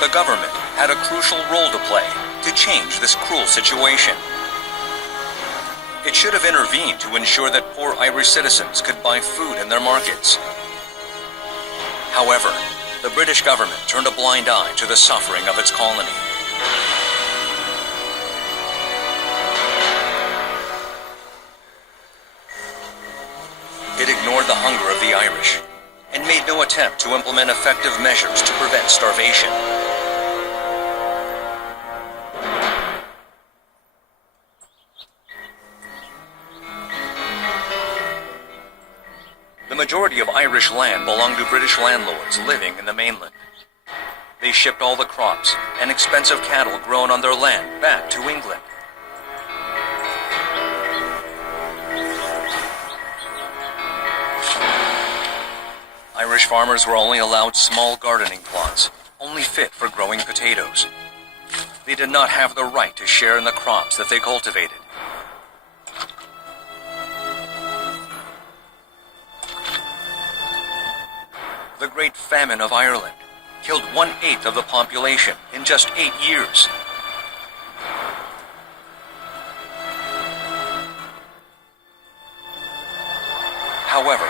the government had a crucial role to play to change this cruel situation. It should have intervened to ensure that poor Irish citizens could buy food in their markets. However, the British government turned a blind eye to the suffering of its colony. It ignored the hunger of the Irish and made no attempt to implement effective measures to prevent starvation. The majority of Irish land belonged to British landlords living in the mainland. They shipped all the crops and expensive cattle grown on their land back to England. Irish farmers were only allowed small gardening plots, only fit for growing potatoes. They did not have the right to share in the crops that they cultivated. The Great Famine of Ireland killed 1/8 of the population in just 8 years. However,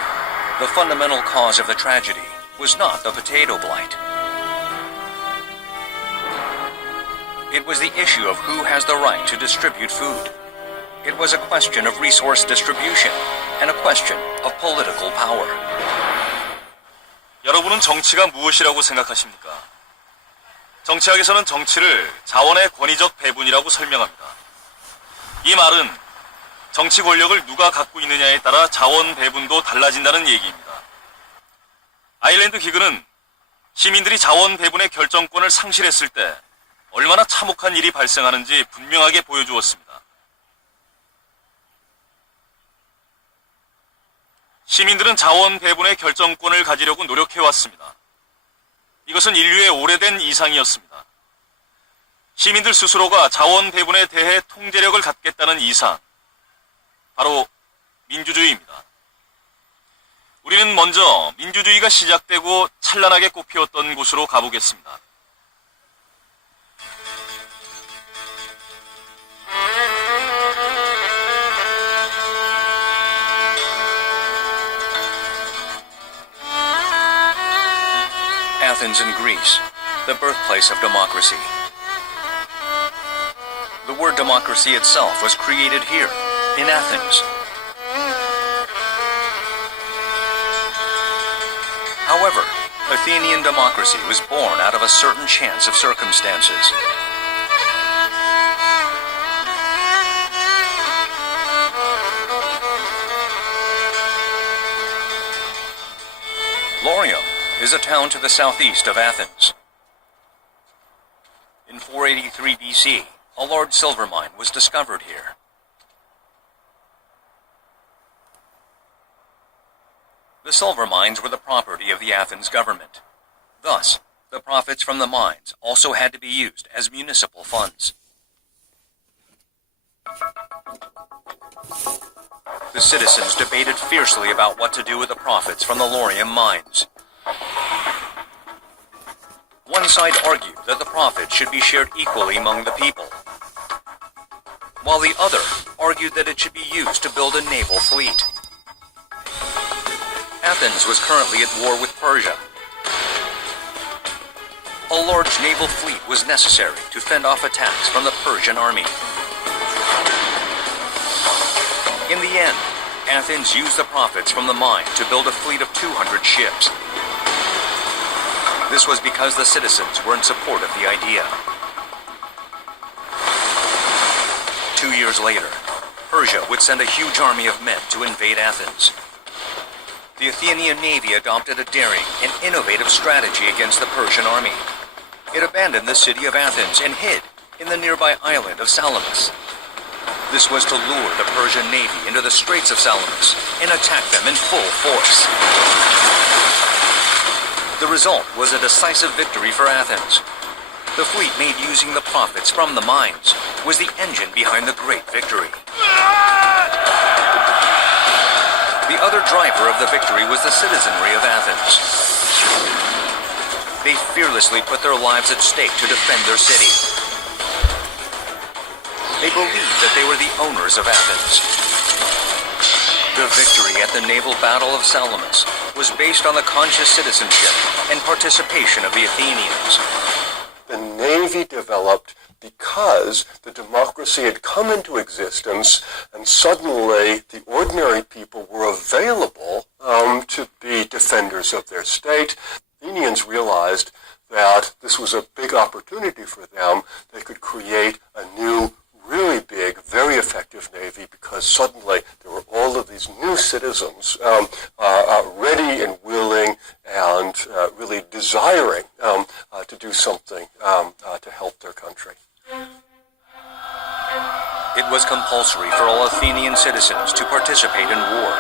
the fundamental cause of the tragedy was not the potato blight. It was the issue of who has the right to distribute food. It was a question of resource distribution and a question of political power. 여러분은 정치가 무엇이라고 생각하십니까? 정치학에서는 정치를 자원의 권위적 배분이라고 설명합니다. 이 말은 정치 권력을 누가 갖고 있느냐에 따라 자원 배분도 달라진다는 얘기입니다. 아일랜드 기근은 시민들이 자원 배분의 결정권을 상실했을 때 얼마나 참혹한 일이 발생하는지 분명하게 보여주었습니다. 시민들은 자원 배분의 결정권을 가지려고 노력해왔습니다. 이것은 인류의 오래된 이상이었습니다. 시민들 스스로가 자원 배분에 대해 통제력을 갖겠다는 이상, 바로 민주주의입니다. 우리는 먼저 민주주의가 시작되고 찬란하게 꽃피웠던 곳으로 가보겠습니다. Athens in Greece, the birthplace of democracy. The word democracy itself was created here, in Athens. However, Athenian democracy was born out of a certain chance of circumstances. Laurium is a town to the southeast of Athens. In 483 BC, a large silver mine was discovered here. The silver mines were the property of the Athens government. Thus, the profits from the mines also had to be used as municipal funds. The citizens debated fiercely about what to do with the profits from the laurium mines. One side argued that the profits should be shared equally among the people, while the other argued that it should be used to build a naval fleet. Athens was currently at war with Persia. A large naval fleet was necessary to fend off attacks from the Persian army. In the end, Athens used the profits from the mine to build a fleet of 200 ships. This was because the citizens were in support of the idea. 2 years later, Persia would send a huge army of men to invade Athens. The Athenian navy adopted a daring and innovative strategy against the Persian army. It abandoned the city of Athens and hid in the nearby island of Salamis. This was to lure the Persian navy into the Straits of Salamis and attack them in full force. The result was a decisive victory for Athens. The fleet made using the profits from the mines was the engine behind the great victory. The other driver of the victory was the citizenry of Athens. they fearlessly put their lives at stake to defend their city. They believed that they were the owners of Athens. The victory at the naval battle of Salamis was based on the conscious citizenship and participation of the Athenians. The Navy developed because the democracy had come into existence and suddenly the ordinary people were available to be defenders of their state. Athenians realized that this was a big opportunity for them. They could create a new, really big, very effective navy because suddenly there were all of these new citizens ready and willing and really desiring to do something to help their country. It was compulsory for all Athenian citizens to participate in war.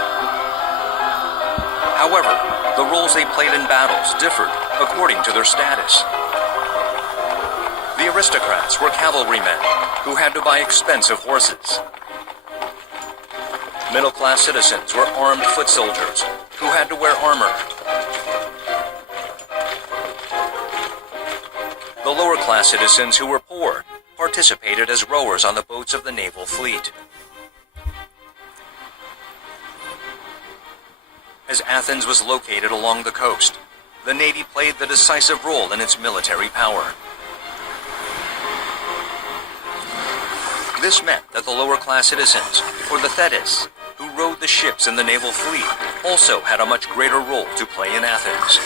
However, the roles they played in battles differed according to their status. The aristocrats were cavalrymen who had to buy expensive horses. Middle-class citizens were armed foot soldiers who had to wear armor. The lower-class citizens who were poor participated as rowers on the boats of the naval fleet. As Athens was located along the coast, the Navy played the decisive role in its military power. This meant that the lower-class citizens, or the thetes, who rowed the ships in the naval fleet, also had a much greater role to play in Athens.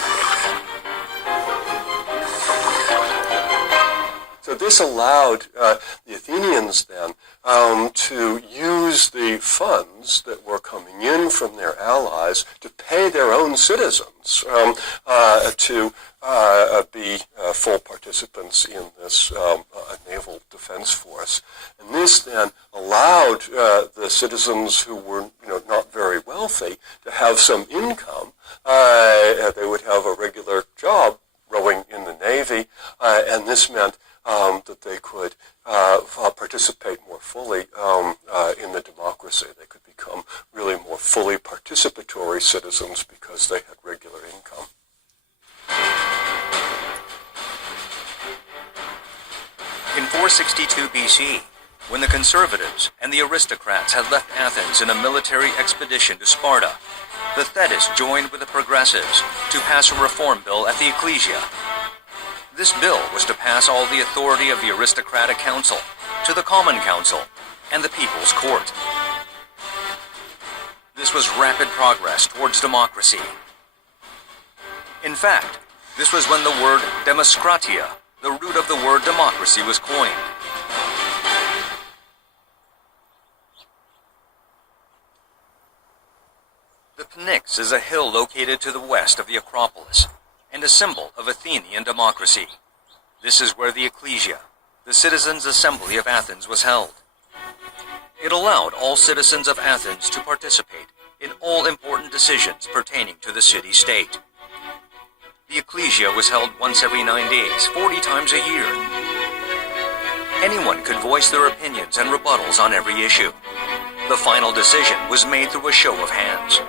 So this allowed the Athenians then to use the funds that were coming in from their allies to pay their own citizens to be full participants in this naval defense force. And this then allowed the citizens who were not very wealthy to have some income. They would have a regular job rowing in the Navy, and this meant that they could participate more fully in the democracy. They could become really more fully participatory citizens because they had regular income. In 462 BC, when the conservatives and the aristocrats had left Athens in a military expedition to Sparta, the thetes joined with the progressives to pass a reform bill at the Ecclesia. This bill was to pass all the authority of the aristocratic council to the common council and the people's court. This was rapid progress towards democracy. In fact, this was when the word demokratia, the root of the word democracy, was coined. The Pnyx is a hill located to the west of the Acropolis and a symbol of Athenian democracy. This is where the Ecclesia, the citizens' assembly of Athens, was held. It allowed all citizens of Athens to participate in all important decisions pertaining to the city-state. The Ecclesia was held once every 9 days, 40 times a year. Anyone could voice their opinions and rebuttals on every issue. The final decision was made through a show of hands.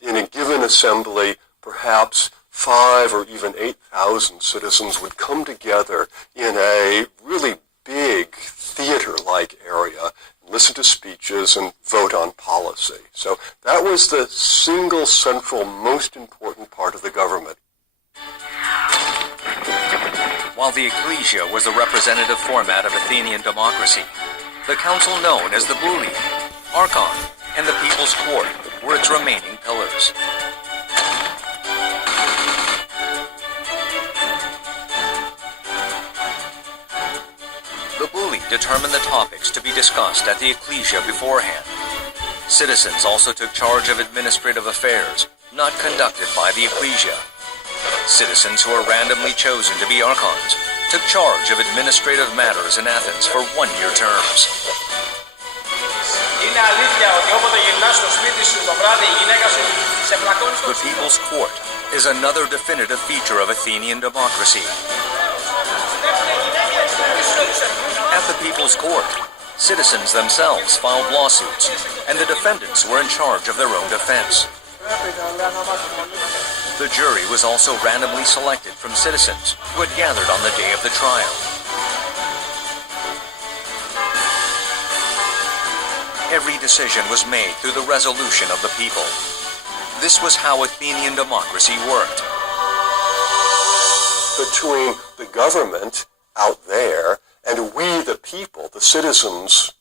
In a given assembly, perhaps 5 or even 8,000 citizens would come together in a really big theater-like area, listen to speeches, and vote on policy. So that was the single central most important part of the government. While the Ecclesia was the representative format of Athenian democracy, the council known as the Bouli, Archon, and the People's Court were its remaining pillars. The Bouli determined the topics to be discussed at the Ecclesia beforehand. Citizens also took charge of administrative affairs, not conducted by the Ecclesia. Citizens who were randomly chosen to be archons took charge of administrative matters in Athens for one-year terms. The People's Court is another definitive feature of Athenian democracy. At the People's Court, citizens themselves filed lawsuits, and the defendants were in charge of their own defense. The jury was also randomly selected from citizens who had gathered on the day of the trial. Every decision was made through the resolution of the people. This was how Athenian democracy worked. Between the government out there and we, the people, the citizens,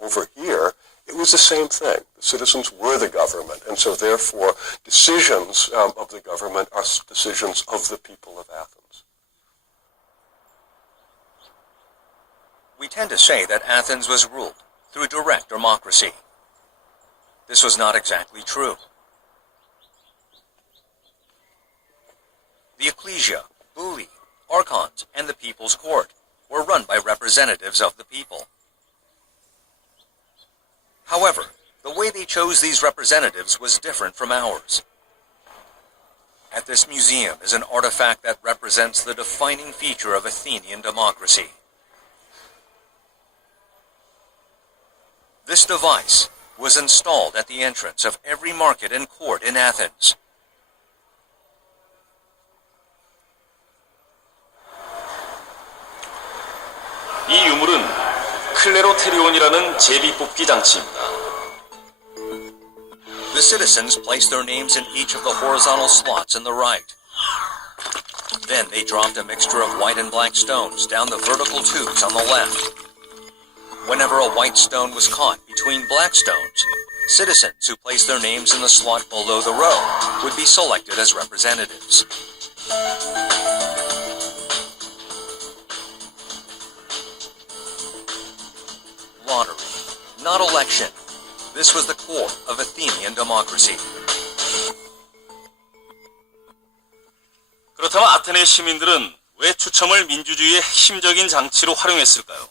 over here, it was the same thing. The citizens were the government, and so therefore decisions of the government are decisions of the people of Athens. We tend to say that Athens was ruled through direct democracy. This was not exactly true. The ecclesia, bouli, archons, and the people's court were run by representatives of the people. However, the way they chose these representatives was different from ours. At this museum is an artifact that represents the defining feature of Athenian democracy. This device was installed at the entrance of every market and court in Athens. 이 유물은 클레로테리온이라는 제비 뽑기 장치입니다. The citizens placed their names in each of the horizontal slots in the right. Then they dropped a mixture of white and black stones down the vertical tubes on the left. Whenever a white stone was caught between black stones, citizens who placed their names in the slot below the row would be selected as representatives. Lottery, not election. This was the core of Athenian democracy. 그렇다면 아테네 시민들은 왜 추첨을 민주주의의 핵심적인 장치로 활용했을까요?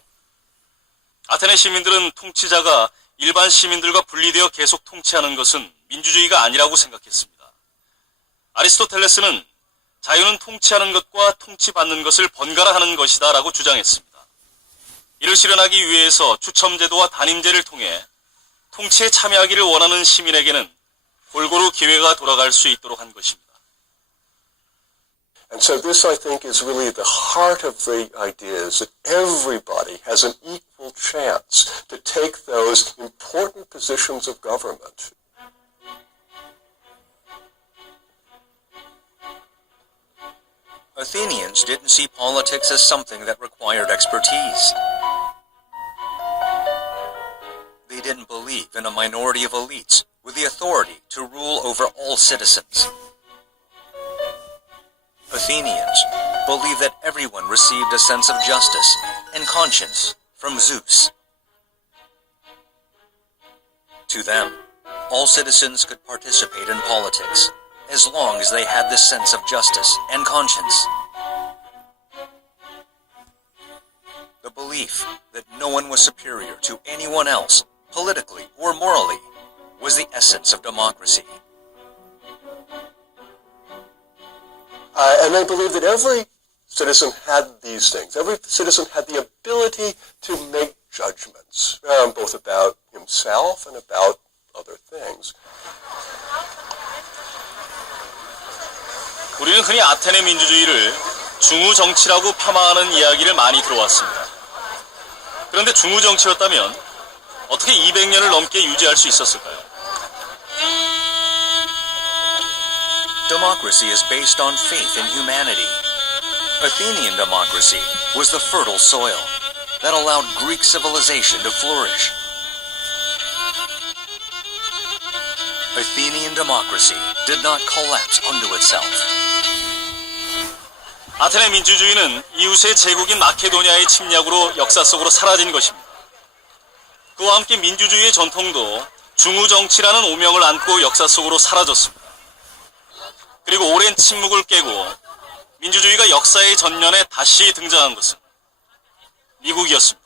아테네 시민들은 통치자가 일반 시민들과 분리되어 계속 통치하는 것은 민주주의가 아니라고 생각했습니다. 아리스토텔레스는 자유는 통치하는 것과 통치받는 것을 번갈아 하는 것이다 라고 주장했습니다. 이를 실현하기 위해서 추첨제도와 단임제를 통해 통치에 참여하기를 원하는 시민에게는 골고루 기회가 돌아갈 수 있도록 한 것입니다. And so this, I think, is really the heart of the idea, is that everybody has an equal chance to take those important positions of government. Athenians didn't see politics as something that required expertise. They didn't believe in a minority of elites with the authority to rule over all citizens. Athenians believed that everyone received a sense of justice and conscience from Zeus. To them, all citizens could participate in politics as long as they had this sense of justice and conscience. The belief that no one was superior to anyone else, politically or morally, was the essence of democracy. And I believe that every citizen had these things. Every citizen had the ability to make judgments, both about himself and about other things. 우리는 흔히 아테네 민주주의를 중우 정치라고 폄하하는 이야기를 많이 들어왔습니다. 그런데 중우 정치였다면 어떻게 200년을 넘게 유지할 수 있었을까요? Democracy is based on faith in humanity. Athenian democracy was the fertile soil that allowed Greek civilization to flourish. Athenian democracy did not collapse unto itself. 아테네 민주주의는 이웃의 제국인 마케도니아의 침략으로 역사 속으로 사라진 것입니다. 그와 함께 민주주의의 전통도 중우 정치라는 오명을 안고 역사 속으로 사라졌습니다. 그리고 오랜 침묵을 깨고 민주주의가 역사의 전면에 다시 등장한 것은 미국이었습니다.